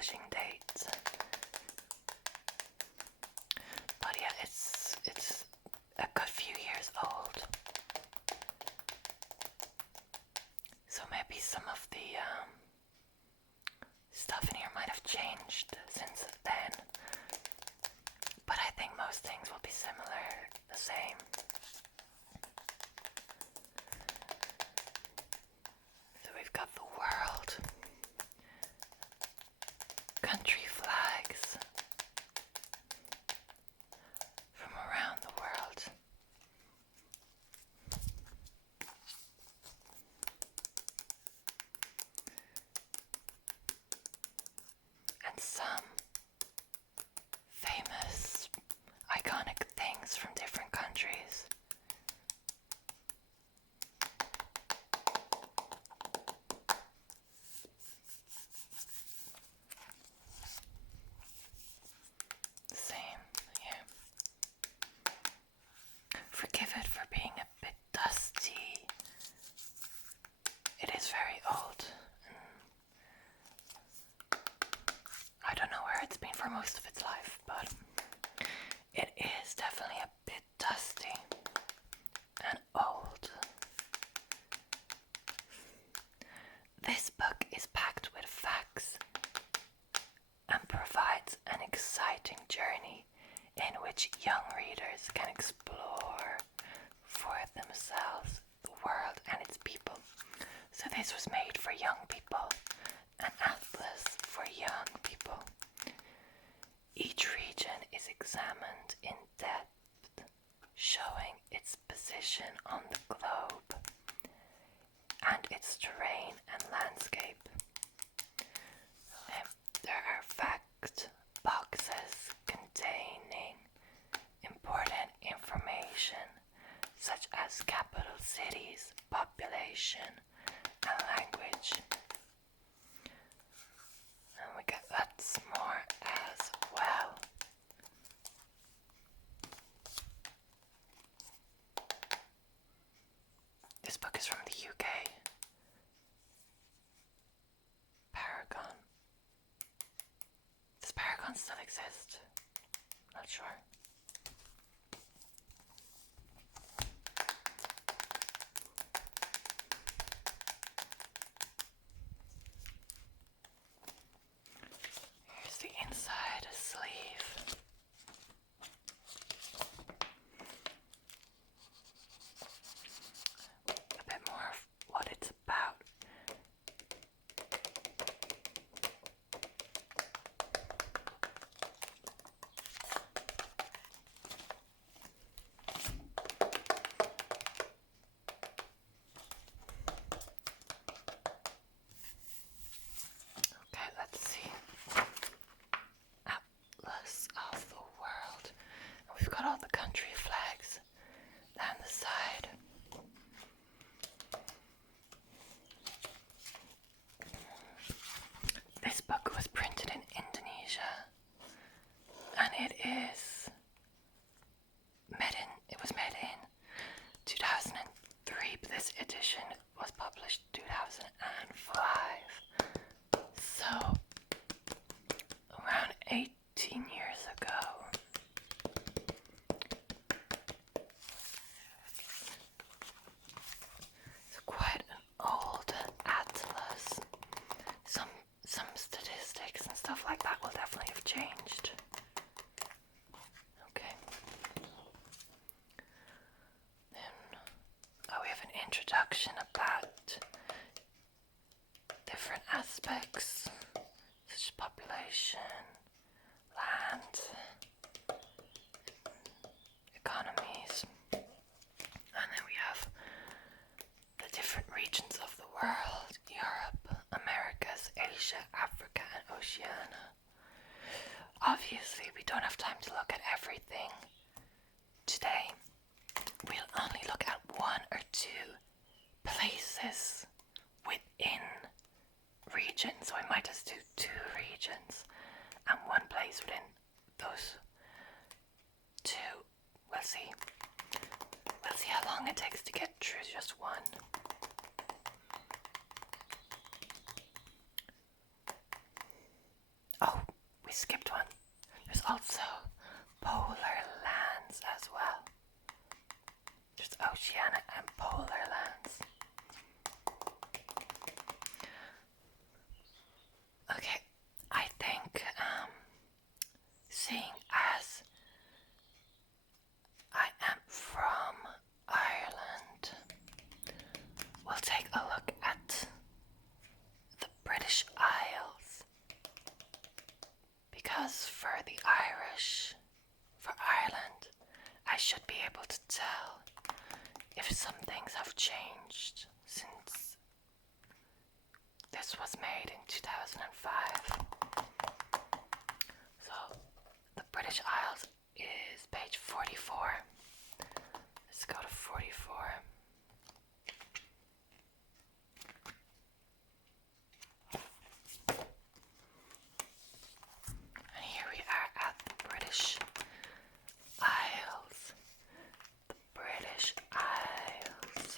publishing date. But yeah, it's a good few years old. So maybe some of the stuff in here might have changed since then. But I think most things will be similar, the same. So we've got the world, country flags from around the world, and some famous, iconic things from different countries. Same here. Forgive it for being a bit dusty. It is very old. I don't know where it's been for most of its life, but it is definitely a bit dusty and old. This book is packed with facts and provides an exciting journey in which young readers can explore for themselves the world and its people. So this was made for young people, an atlas for young people. Each region is examined in depth, showing its position on the globe and its terrain and landscape. There are fact boxes containing important information such as capital cities, population, and language. And we get lots more as well. This book is from the UK. Paragon. Does Paragon still exist? Not sure. Here's the inside sleeve. A bit more of what it's about. Okay, let's see. Atlas of the world. And we've got all the country flags down the side. This book was printed in Indonesia, and it was made in 2003, but this edition was published 2005. So around 18 years ago. It's quite an old atlas. Some statistics and stuff like that will definitely have changed. Okay. Then we have an introduction about different aspects such as population, land, economies, and then we have the different regions of the world: Europe, Americas, Asia, Africa, and Oceania. Obviously, we don't have time to look at everything today. We'll only look at one or two places within regions, so we might just do 2 regions and one place within those 2. We'll see. We'll see how long it takes to get through just one. skipped one. There's also polar lands as well. There's Oceania and polar lands. Okay, I think seeing as I am from Ireland, we'll take a look at the British Isles. Because for the Irish, for Ireland, I should be able to tell if some things have changed since this was made in 2005. So, the British Isles is page 44. Let's go to 44. And here we are at the British Isles. The British Isles.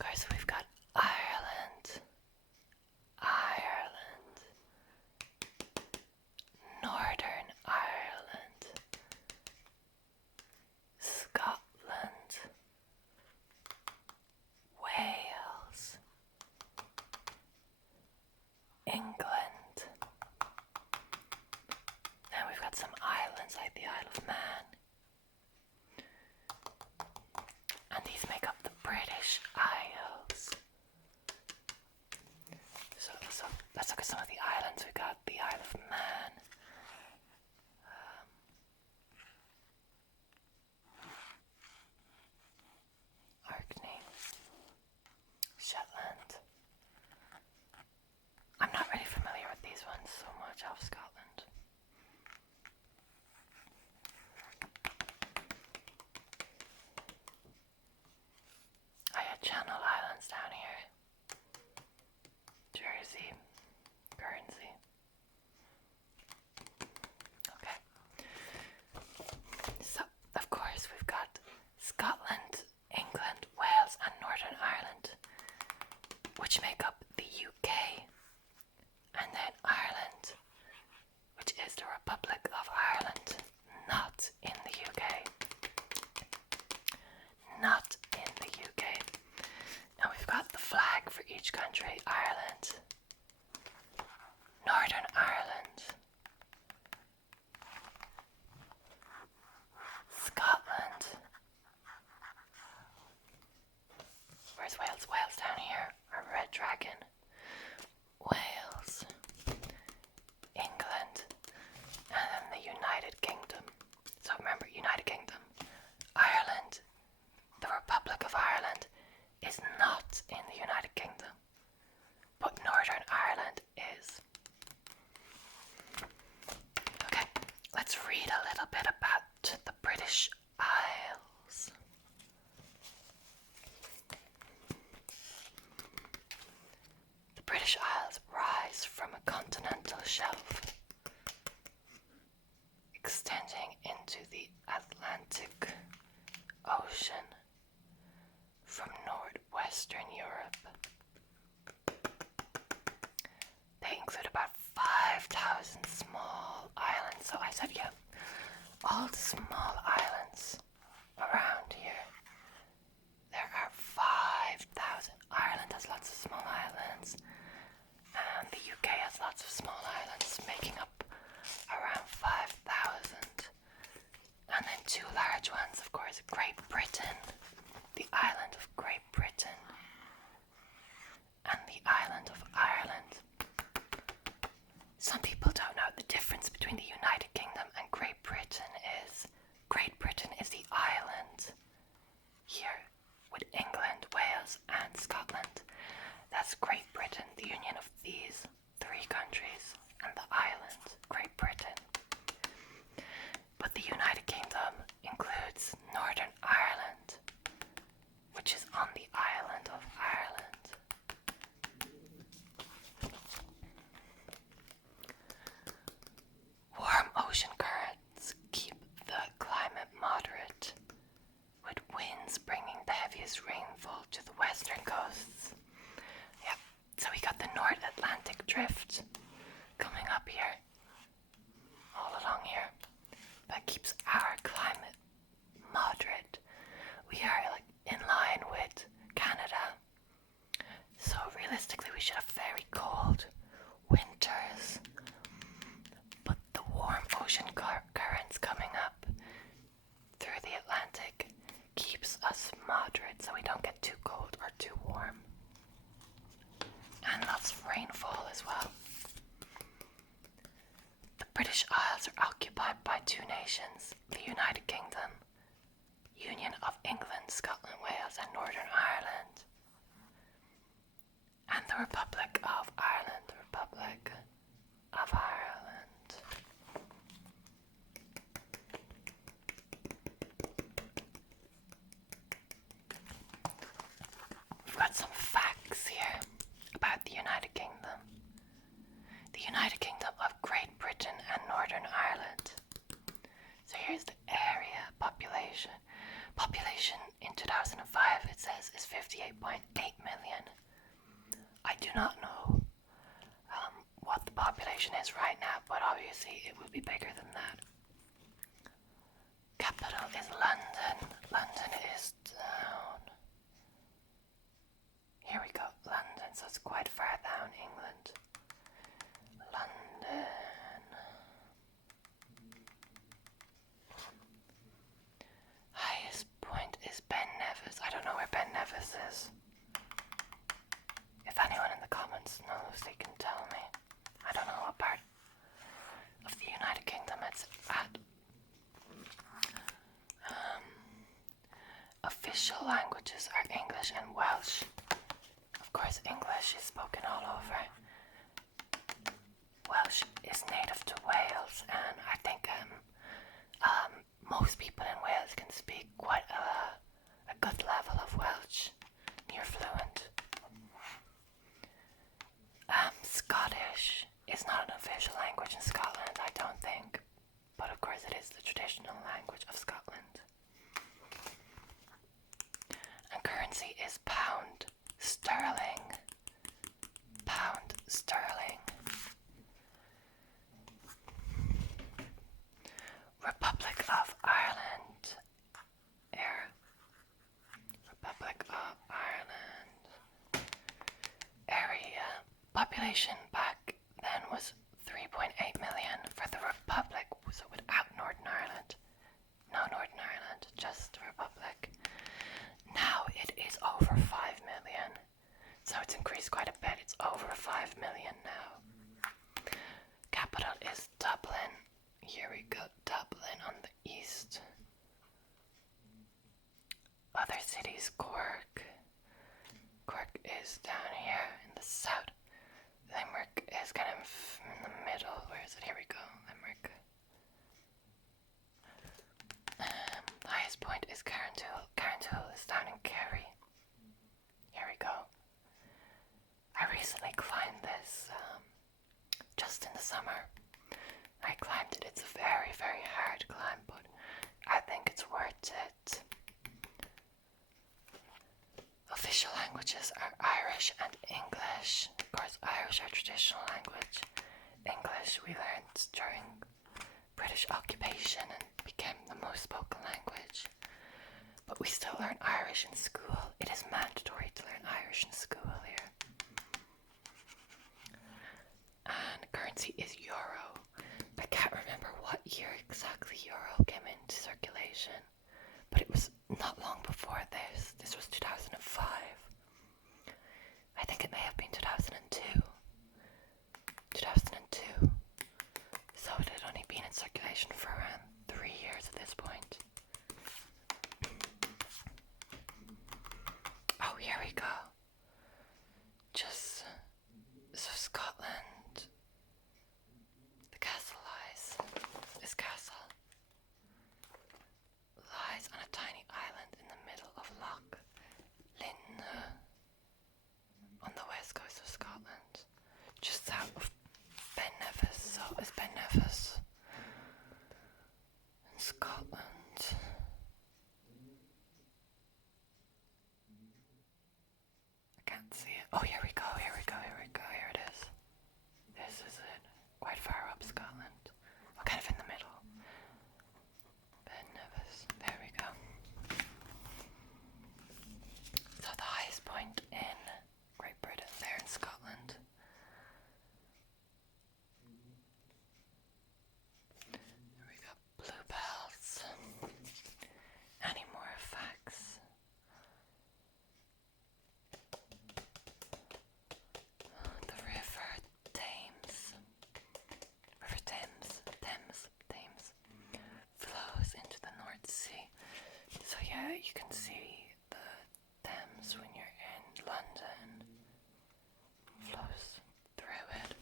Okay, so we've got Ireland, Northern Ireland, Scotland, Wales, England. Then we've got some islands like the Isle of Man. And these make up the British Isles. So let's look at some of the islands. We've got the Isle of Man. Orkney. Shetland. I'm not really familiar with these ones so much off Scotland. I had Channel Islands down here. Jersey. Guernsey. Okay. So, of course, we've got Scotland, England, Wales, and Northern Ireland, which make up the UK, and then Ireland, which is the Republic of Ireland, not in the UK. Not in the UK. And we've got the flag for each country. Ireland, Northern Ireland, Scotland. Where's Wales? Wales down here. Our red dragon. Wales, England, and then the United Kingdom. So remember, United Kingdom, Ireland, the Republic of Ireland is not in the United Kingdom, but Northern Ireland is. Okay, let's read a little bit about the British Isles. The British Isles rise from a continental shelf extending into the Atlantic Ocean from northwestern Europe. They include about 5,000 small islands. So I said, yeah, all the small islands around here. There are 5,000. Ireland has lots of small islands, and the UK has lots of small islands, making up around 5,000. And then two large ones, of course, Great Britain, the island of Great Britain, and the island of Ireland. Some people don't know the difference between the United Kingdom and Great Britain is the island here with England, Wales, and Scotland. That's Great Britain, the union of these three countries, and the island, Great Britain. But the United Kingdom includes Northern Ireland, which is on the island of Ireland. Warm ocean currents keep the climate moderate, with winds bringing the heaviest rainfall to the western coasts two nations, the United Kingdom, Union of England, Scotland, Wales and Northern Ireland, and the Republic of Ireland, the Republic of Ireland. We've got some facts here about the United Kingdom. The United Kingdom of Great Britain and Northern Ireland. So here's the area, population. Population in 2005, it says, is 58.8 million. I do not know what the population is right now, but obviously it will be bigger than that. Capital is London. London is down. Here we go, London, so it's quite far down England. London. Highest point is Ben Nevis. I don't know where Ben Nevis is. If anyone in the comments knows, they can tell me. I don't know what part of the United Kingdom it's at. Official languages are English and Welsh. Of course, English is spoken all over. Welsh is native to Wales, and I think most people in Wales can speak quite a good level of Welsh, near fluent. Scottish is not an official language in Scotland, I don't think, but of course it is the traditional language of Scotland. And currency is pound sterling. Pound sterling. Republic of Ireland. Republic of Ireland. Area. Population back then was 3.8 million for the Republic, so without Northern Ireland. No Northern Ireland, just the Republic. Now it is over 5 million. So it's increased quite a bit. It's over 5 million now. Capital is Dublin. Here we go, Dublin on the east. Other cities, Cork. Cork is down here in the south. Limerick is kind of in the middle. Where is it? Here we go, Limerick. The highest point is Carrauntoohil. Carrauntoohil is down in Kerry. Here we go. I recently climbed this just in the summer. I climbed it. It's a very, very hard climb, but I think it's worth it. Official languages are Irish and English. Of course, Irish are traditional language. English we learned during British occupation and became the most spoken language. But we still learn Irish in school. It is mandatory to learn Irish in school here. And currency is euro. I can't remember what year exactly euro came into circulation, but it was not long before this. This was 2005. I think it may have been 2002. 2002. So it had only been in circulation for around 3 years at this point. Oh, here we go. Just so Scotland. The castle lies. This castle lies on a tiny island in the middle of Loch Lynn on the west coast of Scotland, just south of Ben Nevis. So is Ben Nevis in Scotland? I can't see it. Oh, here we go, here we go, here we go, here it is. This is it. Quite far up Scotland. Well, kind of in the middle. Ben Nevis. There we go. So the highest point in Great Britain, there in Scotland. There we go. Bluebells. you can see the Thames when you're in London. Flows through it.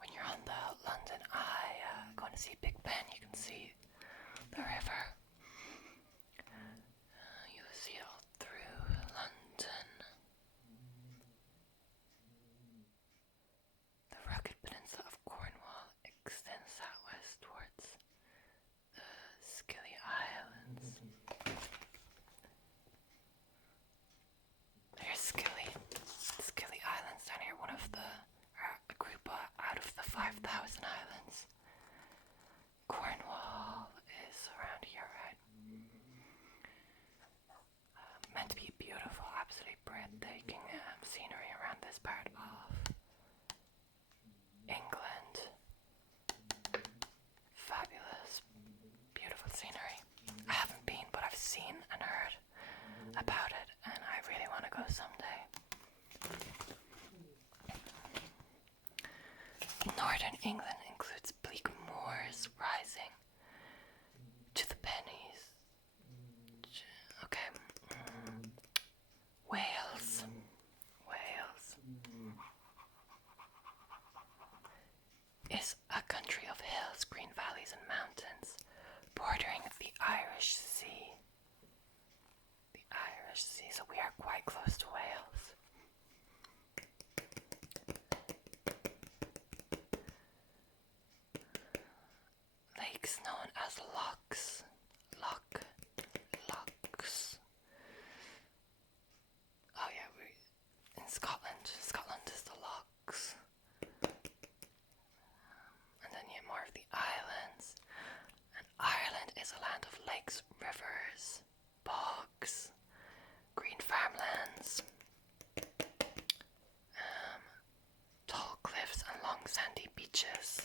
When you're on the London Eye, going to see Big Ben, you can see the river. You'll see it all through London. The rugged peninsula of Cornwall extends southwest towards the Scilly Islands. There's Scilly Islands down here, one of the, a group out of the 5,000 islands. Cornwall is around here, right? Meant to be beautiful, absolutely breathtaking scenery around this part of England. Fabulous, beautiful scenery. I haven't been, but I've seen and heard about it, and I really want to go someday. Northern England includes bleak moors rising to the pennies. Okay. Wales. Is a country of hills, green valleys and mountains bordering the Irish Sea. The Irish Sea, so we are quite close to Wales. Lakes known as lochs. Lochs. Oh yeah, we're in Scotland. Scotland is the lochs. And then you have more of the islands. And Ireland is a land of lakes, rivers, bogs, green farmlands, tall cliffs and long sandy beaches.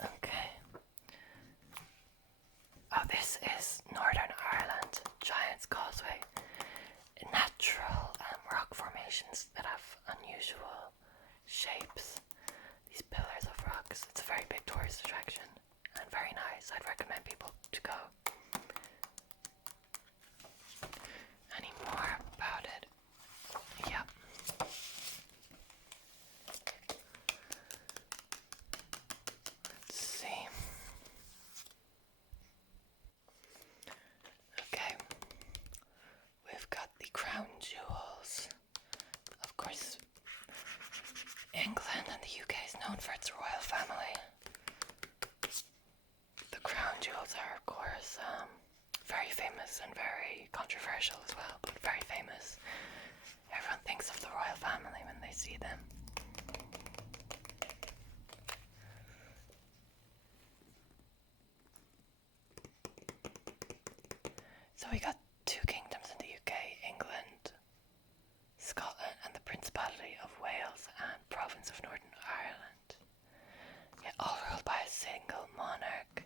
Okay. Oh, this is Northern Ireland, Giant's Causeway. Natural rock formations that have unusual shapes. These pillars of rocks. It's a very big tourist attraction and very nice. I'd recommend people to go. Any more about it? Yep. Let's see. Okay. We've got the crown jewels. Of course, England and the UK is known for its royal family. The crown jewels are, of course, very famous and very controversial as well, but very famous. Everyone thinks of the royal family when they see them. So we got two kingdoms in the UK, England, Scotland, and the Principality of Wales and Province of Northern Ireland. Yet all ruled by a single monarch.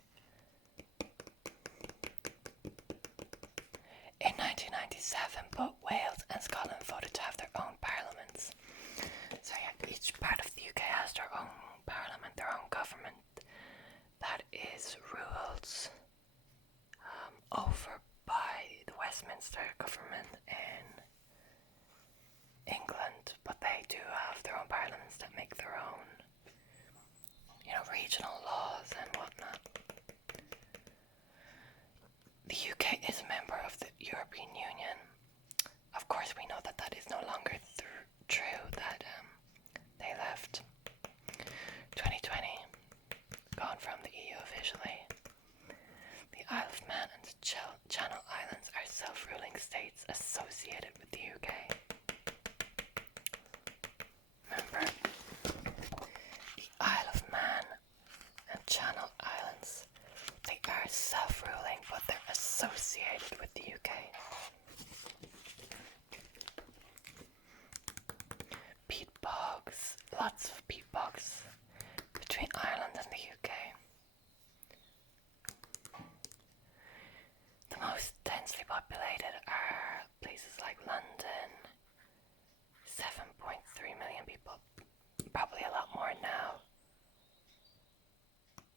In 1997, both Wales and Scotland voted to have their own parliaments. So yeah, each part of the UK has their own parliament, their own government that is ruled over by the Westminster government in England, but they do have their own parliaments that make their own, regional laws and whatnot. The UK is a member of the European Union. Of course, we know that that is no longer true, that they left 2020, gone from the EU officially. The Isle of Man and the Channel Islands are self-ruling states associated with the UK. Remember, the Isle of Man and Channel Islands, they are self-ruling, but they're associated with the UK. Peat bogs, lots of peat bogs between Ireland and the UK. The most densely populated are places like London, 7.3 million people, probably a lot more now.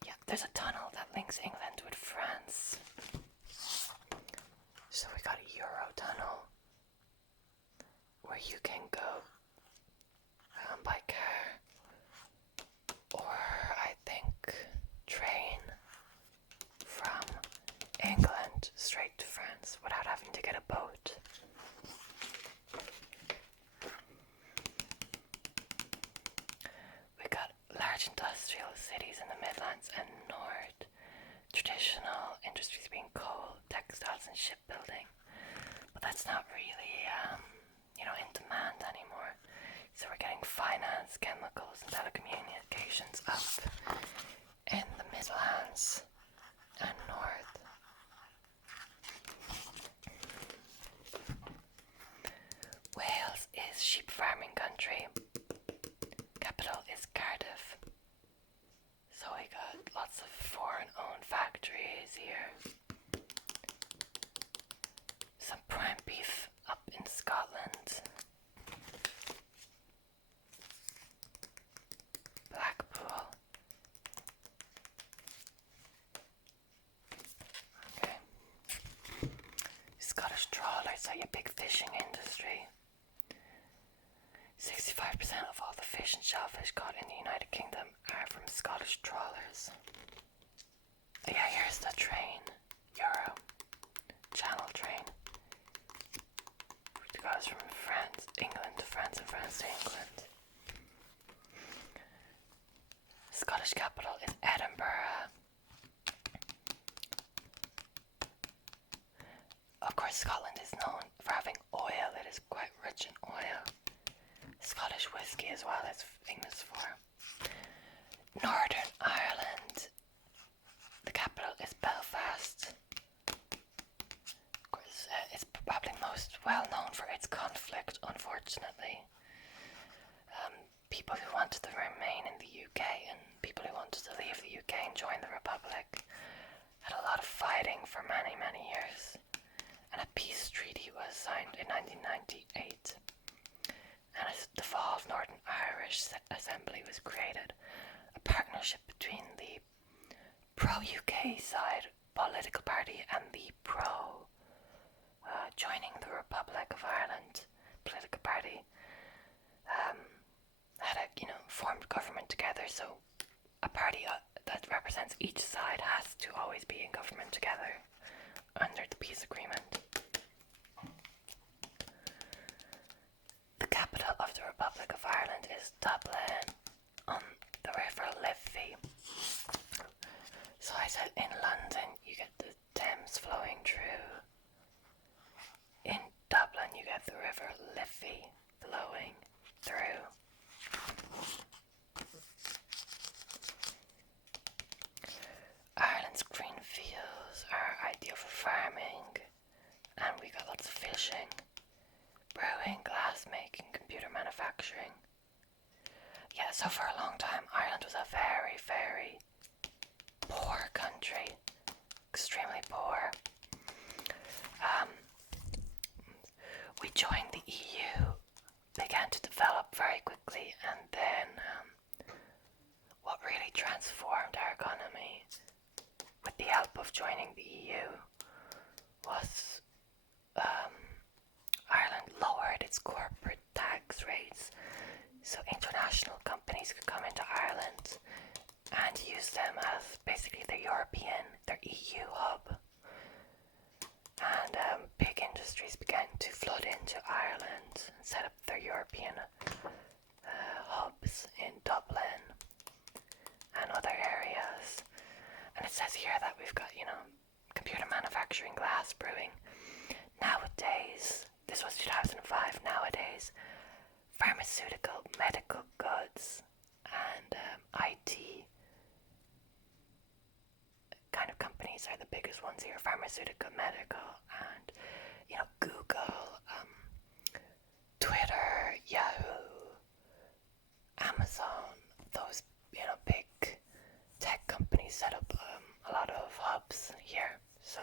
Yeah, there's a tunnel that links England with France. industries being coal, textiles, and shipbuilding. But that's not really, in demand anymore. So we're getting finance, chemicals, and telecommunications up in the Midlands and North. Wales is sheep farming country. Capital is Cardiff. So we got lots of foreign-owned factories here. Some prime beef up in Scotland. Blackpool. Okay. Scottish trawlers, so your big fishing industry. 65% of all the fish and shellfish caught in the United Kingdom are from Scottish trawlers. Yeah, here's the train. Euro. Channel train. It goes from England to France and France to England. Scottish capital is Edinburgh. Of course, Scotland is known for having oil. It is quite rich in oil. Scottish whiskey as well is famous for. Northern Ireland. The capital is Belfast. Of course, it's probably most well known for its conflict, unfortunately. People who wanted to remain in the UK and people who wanted to leave the UK and join the Republic had a lot of fighting for many, many years. And a peace treaty was signed in 1998. And as the fall of Northern Irish Assembly was created, a partnership between the pro-UK side political party and the joining the Republic of Ireland political party had formed government together. So a party that represents each side has to always be in government together under the peace agreement. The capital of the Republic of Ireland is Dublin on the River Liffey. So I said in London you get the Thames flowing through. In Dublin you get the River Liffey flowing through. Ireland's green fields are ideal for farming, and we got lots of fishing, brewing, glass making, computer manufacturing. Yeah, so for a long time Ireland was a very, very poor country, extremely poor. We joined the EU, began to develop very quickly, and then what really transformed our economy with the help of joining the EU was Ireland lowered its corporate tax rates so international companies could come into Ireland and use them as basically their EU hub. And big industries began to flood into Ireland and set up their European hubs in Dublin and other areas. And it says here that we've got, computer manufacturing, glass brewing. Nowadays, this was 2005, nowadays, pharmaceutical, medical goods, and IT kind of companies are the biggest ones here. Pharmaceutical, medical, and Google, Twitter, Yahoo, Amazon, those big tech companies set up a lot of hubs here. So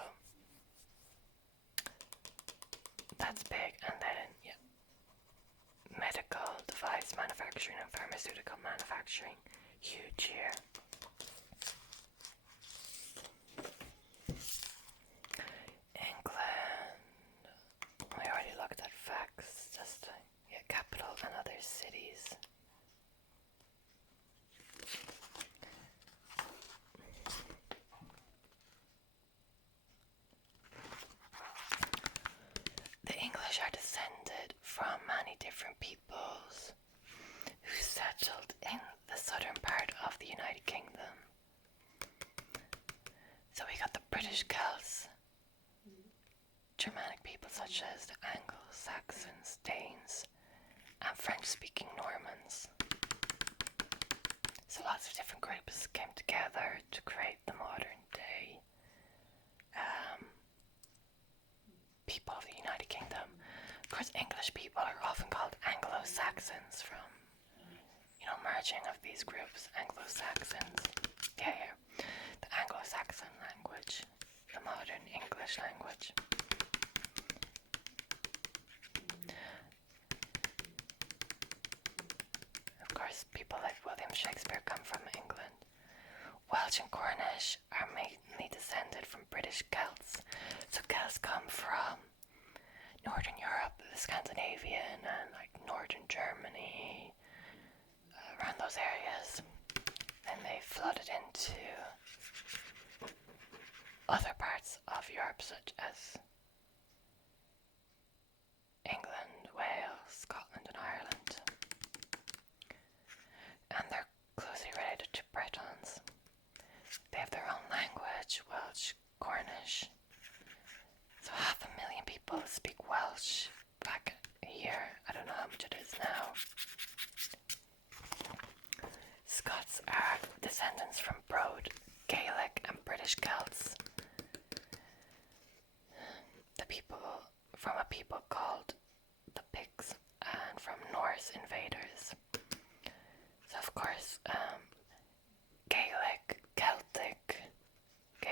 that's big. And then medical device manufacturing and pharmaceutical manufacturing, huge here. England, I already looked at facts, just capital and other cities. The English are descended from many different peoples who settled in the southern part of the United Kingdom British Celts, Germanic people such as the Anglo-Saxons, Danes, and French-speaking Normans. So lots of different groups came together to create the modern day people of the United Kingdom. Of course, English people are often called Anglo-Saxons from, merging of these groups. Anglo-Saxons. Yeah. The Anglo-Saxon language, the modern English language. Of course, people like William Shakespeare come from England. Welsh and Cornish are mainly descended from British Celts. So Celts come from Northern Europe, the Scandinavian, and like Northern Germany, around those areas. Then they flooded into other parts of Europe, such as England, Wales, Scotland, and Ireland. And they're closely related to Bretons. They have their own language, Welsh, Cornish. So 500,000 people speak Welsh back here. I don't know how much it is now. Scots are descendants from Broad, Gaelic, and British Celts. The people from a people called the Picts, and from Norse invaders. So of course, Gaelic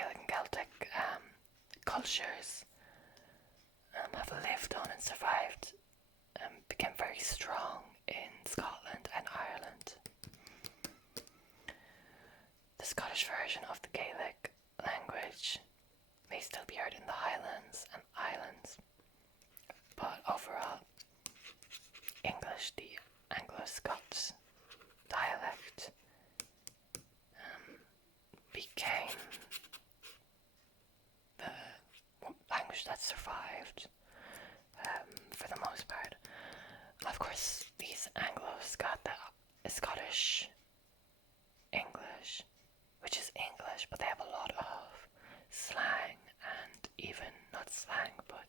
and Celtic cultures have lived on and survived and became very strong in Scotland and Ireland. The Scottish version of the Gaelic language may still be heard in the Highlands and Islands, but overall, English, the Anglo-Scots dialect, became the language that survived for the most part. Of course, these Scottish English, which is English, but they have a lot of slang, and even not slang, but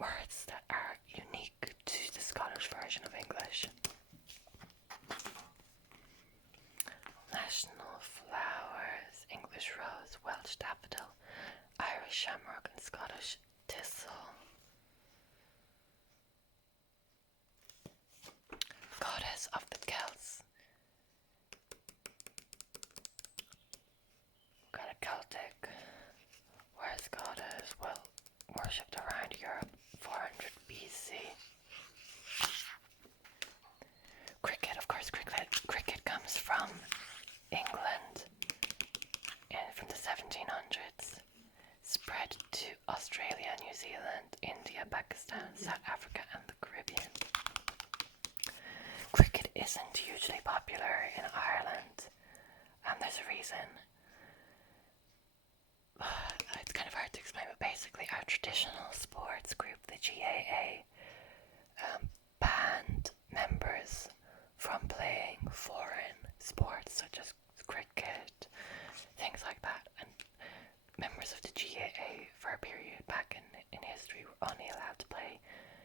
words that are unique to the Scottish version of English. National flowers: English rose, Welsh daffodil, Irish shamrock, and Scottish thistle. Goddess of the Celts. We've got a Celtic. Where's goddess? Well, worshipped around Europe, 400 BC. Cricket, of course, cricket comes from England from the 1700s. Spread to Australia, New Zealand, India, Pakistan, South Africa, and the Caribbean. Cricket isn't hugely popular in Ireland, and there's a reason. It's kind of hard to explain, but basically our traditional sports group, the GAA, banned members from playing foreign sports such as cricket, things like that, and members of the GAA for a period back in history were only allowed to play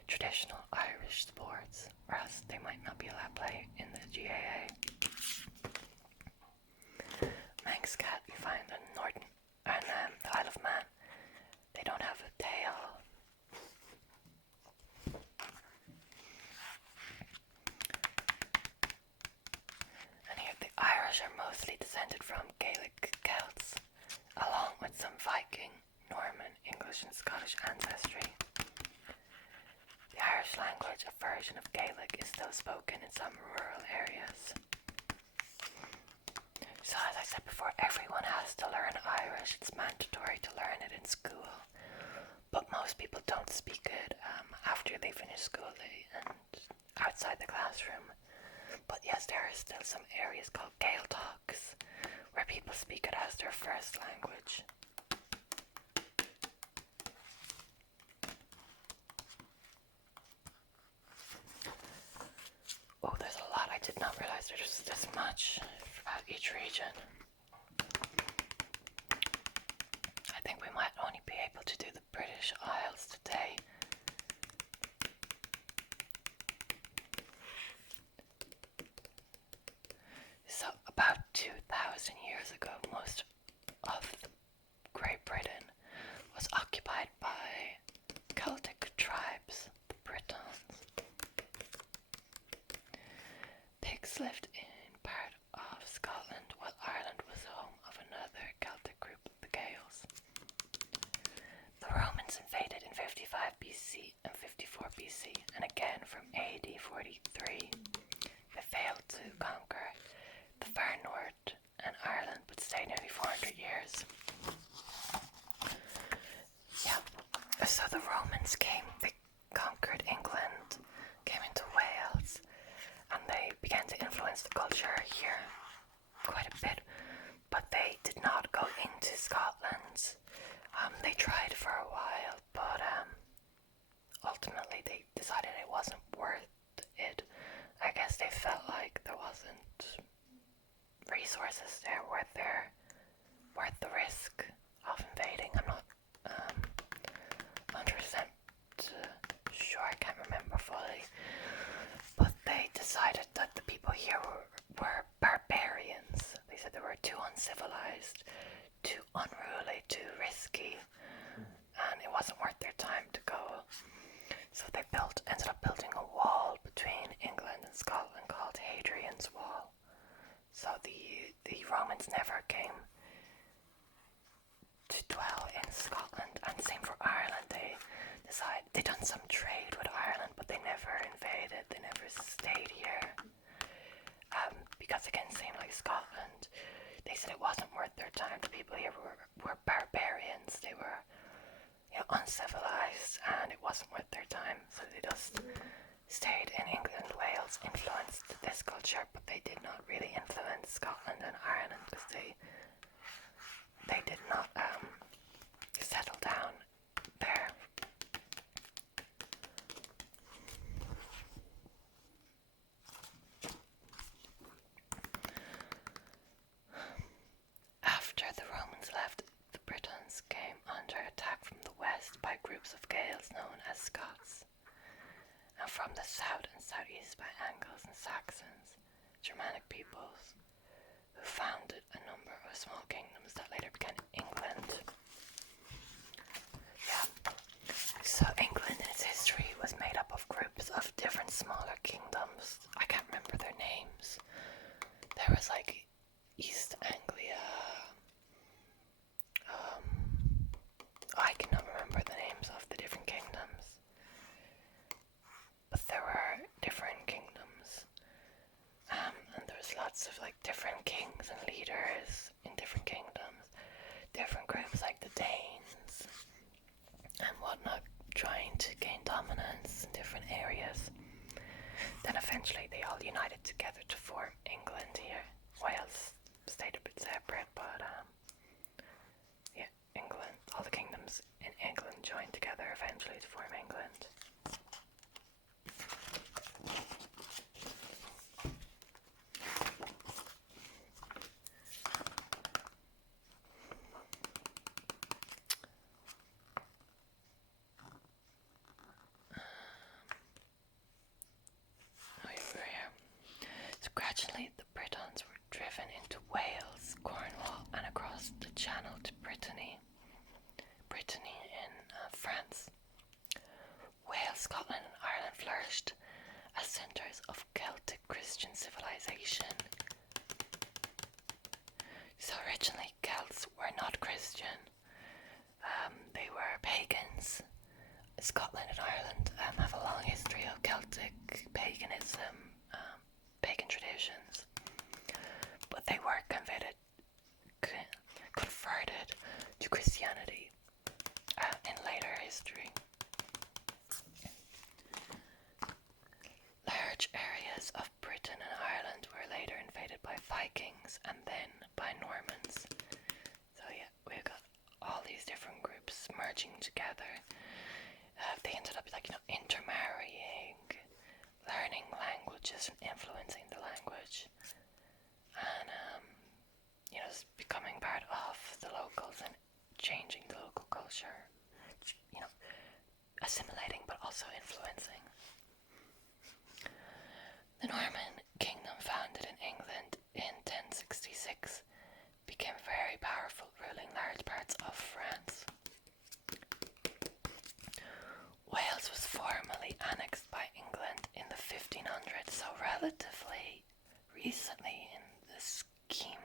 traditional Irish sports, or else they might not be allowed to play in the GAA. Manx cat we find in Northern and the Isle of Man. They don't have a tail. And here the Irish are mostly descended from Gaelic Celts, along with some Viking, Norman, English, and Scottish ancestry. The Irish language, a version of Gaelic, is still spoken in some rural areas. So as I said before, everyone has to learn Irish. It's mandatory to learn it in school. But most people don't speak it after they finish school and outside the classroom. But yes, there are still some areas called Gael Talks where people speak it as their first language. Oh, there's a lot. I did not realize there's this much about each region. I 2,000 years ago, most of Great Britain was occupied by Celtic tribes, the Britons. Pigs lived in part of Scotland, while Ireland was home of another Celtic group, the Gaels. The Romans invaded in 55 BC and 54 BC, and again from AD 43. They failed to conquer the far north and Ireland, but stayed nearly 400 years. Yeah, so the Romans came, they conquered England, came into Wales, and they began to influence the culture here quite a bit, but they did not go into Scotland. They tried for a while, but ultimately they decided it wasn't worth it. I guess they felt like there wasn't resources there worth the risk of invading. I'm not 100% sure, I can't remember fully, but they decided that the people here were barbarians. They said they were too uncivilized, too unruly, too risky, and it wasn't worth their time to go. So they ended up building a wall between England and Scotland called Hadrian's Wall. So the Romans never came to dwell in Scotland, and same for Ireland. They done some trade with Ireland, but they never invaded. They never stayed here. Because again, same like Scotland, they said it wasn't worth their time. The people here were barbarians. They were, uncivilized, and it wasn't worth their time. So they just stayed in England. Wales influenced this culture, but they did not really influence Scotland and Ireland because they did not settle down there. After the Romans left, the Britons came under attack from the west by groups of Gaels known as Scots, and from the south and southeast by Angles and Saxons, Germanic peoples, who founded a number of small kingdoms that later became England. Yeah, so England in its history was made up of groups of different smaller kingdoms. I can't remember their names. There was like East Anglia. I cannot remember the names of the different kingdoms. But there were different kingdoms. And there was lots of like different kings and leaders in different kingdoms. Different groups like the Danes and whatnot, trying to gain dominance in different areas. Then eventually they all united together to form England here. Wales stayed a bit separate, but England, all the kingdoms in England joined together eventually to form England. So gradually the Britons were driven into Wales, Cornwall, and across the Channel to Brittany in France. Wales, Scotland, and Ireland flourished as centres of Celtic Christian civilization. So originally Celts were not Christian. They were pagans. Scotland and Ireland have a long history of Celtic paganism, pagan traditions, but they were converted to Christianity in later history. Large areas of Britain and Ireland were later invaded by Vikings and then by Normans. So yeah, we've got all these different groups merging together. They ended up intermarrying, learning languages and influencing the language, and just becoming part of the locals and changing the local culture, assimilating but also influencing. The Norman kingdom founded in England in 1066 relatively recently in the scheme,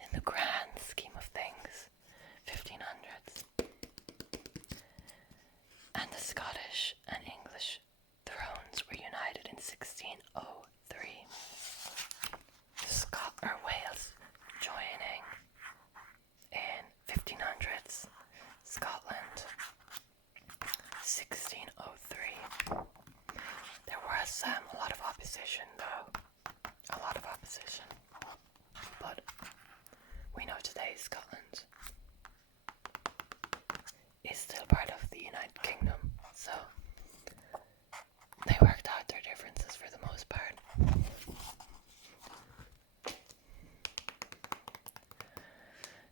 in the grand scheme of things, 1500s. And the Scottish and English thrones were united in 1603. Wales joining in 1500s, Scotland 1603. There was a lot of opposition though, a lot of opposition, but we know today Scotland is still part of the United Kingdom, so they worked out their differences for the most part.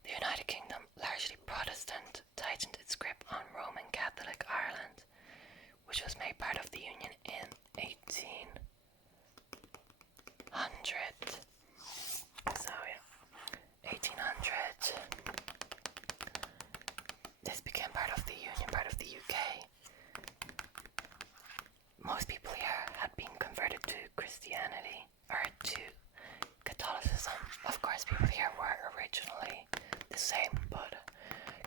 The United Kingdom, largely Protestant, tightened its grip on Roman Catholic Ireland, which was made part of the Union in 1800. So yeah, 1800. This became part of the Union, part of the UK. Most people here had been converted to Christianity, or to Catholicism. Of course, people here were originally the same, but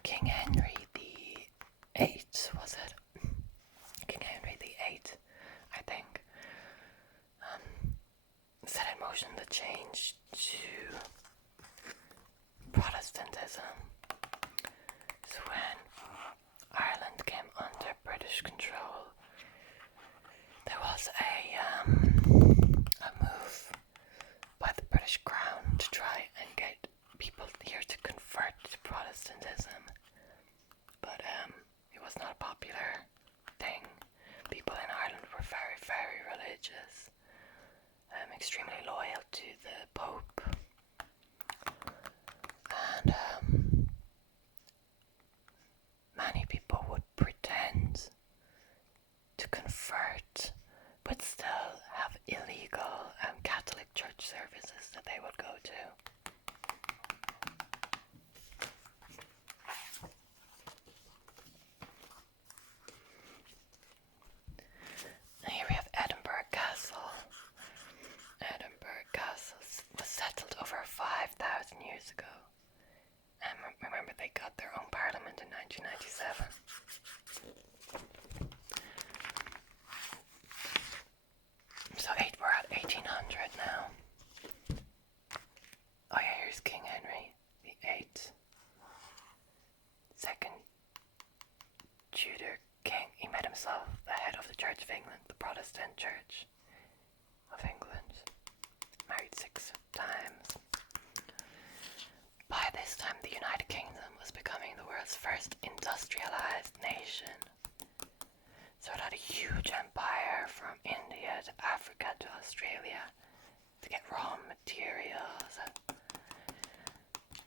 King Henry VIII, was it? King Henry VIII, I think, set in motion the change to Protestantism. So when Ireland came under British control, there was a move by the British Crown to try and get people here to convert to Protestantism, but it was not a popular thing. People in Ireland were very, very religious, extremely loyal to the Pope, and many people would pretend to convert but still have illegal Catholic church services that they would go to. And here we have Edinburgh Castle. Edinburgh Castle was settled over 5,000 years ago. And remember, they got their own parliament in 1997. So we're at 1800 now. Oh yeah, here's King Henry VIII, second Tudor king. He made himself the head of the Church of England, the Protestant Church of England. Married 6 times. By this time, the United Kingdom was becoming the world's first industrialized nation. So it had a huge empire from India to Africa to Australia to get raw materials.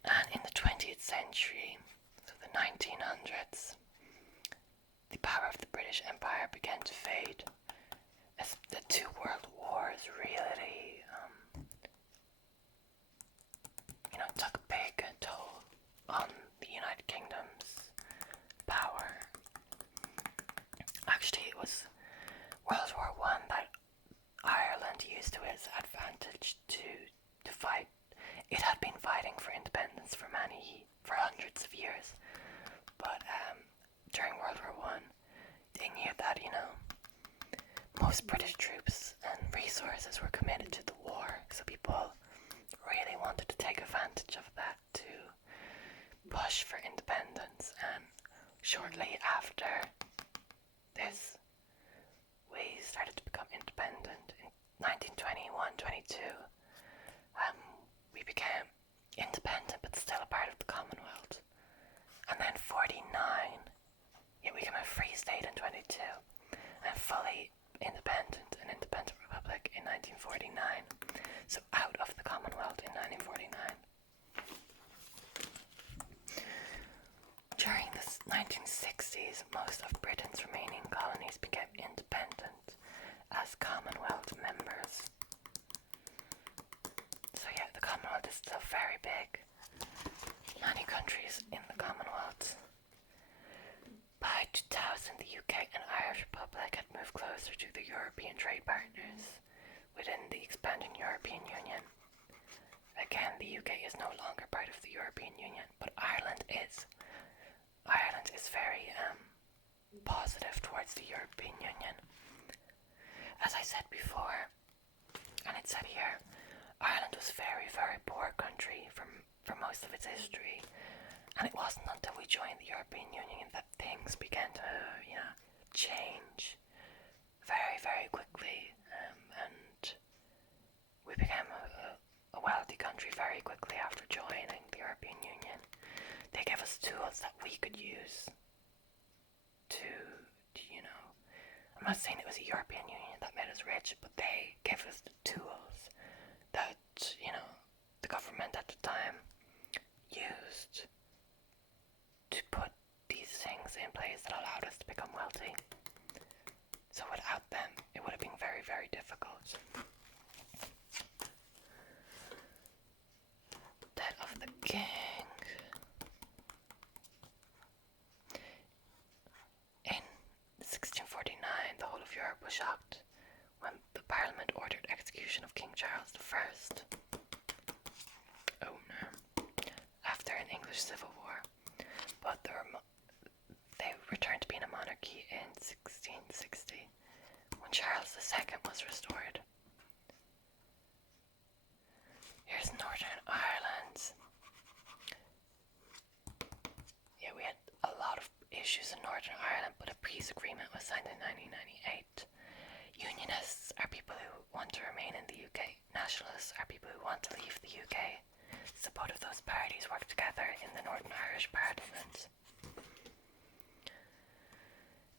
And in the 20th century, so the 1900s, the power of the British Empire began to fade as the 2 world wars really, took a big toll on the United Kingdom's power. Actually, it was World War I that Ireland used to its advantage to fight. It had been fighting for independence for hundreds of years, but during World War I, they knew that, most British troops and resources were committed to the war, so people really wanted to take advantage of that to push for independence. And shortly after this, we started to become independent. In 1921-22, we became independent but still a part of the Commonwealth. And then 49, we became a free state in 22, and fully independent, an independent republic in 1949. So out of the Commonwealth in 1949. During the 1960s, most of Britain's remaining colonies became independent as Commonwealth members. So yeah, the Commonwealth is still very big. Many countries in the Commonwealth. By 2000, the UK and Irish Republic had moved closer to the European trade partners, within the expanding European Union. Again, the UK is no longer part of the European Union, but Ireland is. Ireland is very positive towards the European Union. As I said before, and it said here, Ireland was a very, very poor country for most of its history, and it wasn't until we joined the European Union that things began to, change very, very quickly, and we became a wealthy country very quickly after joining the European Union. They gave us tools that we could use to I'm not saying it was the European Union that made us rich, but they gave us the tools that, the government at the time used to put these things in place that allowed us to become wealthy. So without them, it would have been very, very difficult. Death of the king. In 1649, the whole of Europe was shocked when the Parliament ordered execution of King Charles I. Oh no. After an English civil war. But they returned to being a monarchy in 1660, when Charles II was restored. Here's Northern Ireland. Yeah, we had a lot of issues in Northern Ireland, but a peace agreement was signed in 1998. Unionists are people who want to remain in the UK. Nationalists are people who want to leave the UK. So both of those parties work together in the Northern Irish Parliament.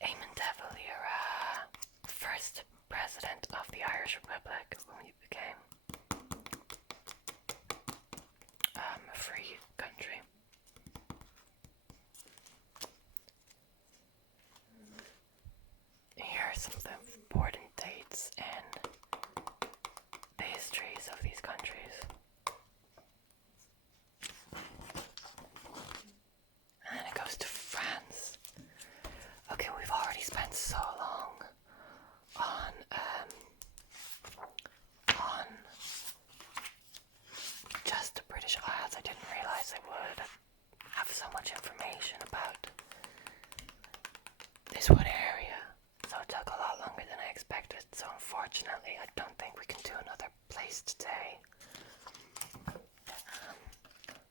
Eamon de Valera, first president of the Irish Republic, when we became a free country. Here are some of the important dates in the histories of these countries. And then it goes to France. Okay, we've already spent so long on just the British Isles. I didn't realize I would have so much information about this one area. So it took a lot longer than I expected. So unfortunately, I don't think we can do another place today.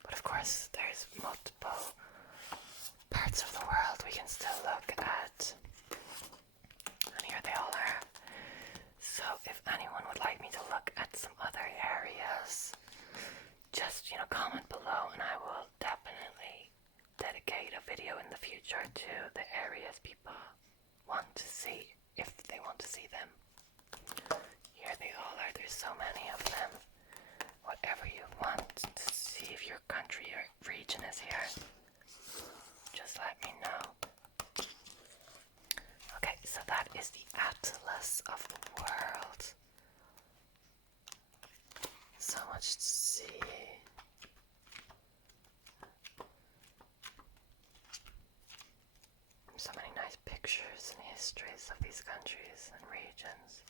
But of course, there's multiple parts of the world we can still look at. And here they all are. So if anyone would like me to look at some other areas, just, comment below and I will definitely dedicate a video in the future to the areas people want to see, if they want to see them. Here they all are. There's so many of them. Whatever you want to see, if your country or region is here, just let me know. Okay, so that is the Atlas of the world. So much to see. So many nice pictures and histories of these countries and regions.